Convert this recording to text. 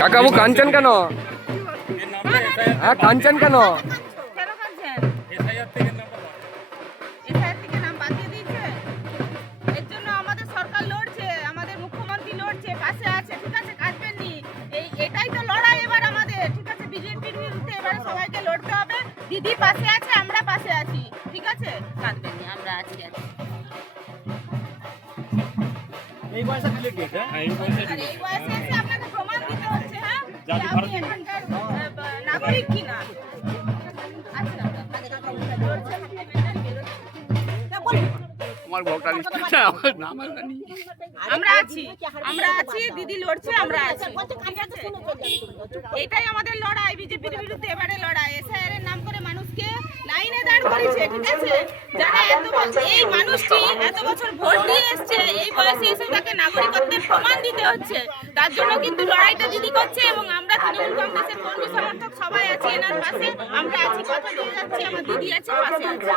কাকাবু কাঞ্চন কেন? হ্যাঁ কাঞ্চন কেন? দিদি পাশে আছে, আমরা পাশে আছি, ঠিক আছে? কাঁদবেন না, আমরা আছি। এই বয়সে দিলে কি এটা? এই বয়সে এসে আপনাকে প্রমাণ দিতে হচ্ছে, হ্যাঁ, যে আপনি এখানকার নাগরিক কিনা। আচ্ছা, আমরা আছি, দিদি লড়ছে, আমরা আছি, ঠিক আছে? এটাই আমাদের লড়াই, বিজেপির বিরুদ্ধে এবারে লড়াই। এসআইআর এর নাম করে মানুষকে লাইনে দাঁড় করেছে, ঠিক আছে? যারা এই মানুষটি এত বছর ভোট দিয়ে এসছে, এই বয়সে এসে তাকে নাগরিকত্বের প্রমাণ দিতে হচ্ছে। তার জন্য কিন্তু লড়াইটা দিদি করছে এবং আমরা তৃণমূল কংগ্রেসের কর্মী সমর্থক সবাই আছি এনার পাশে। আমরা আছি, কথা দিয়ে যাচ্ছি, আমার দিদি আছে, পাশে আছে।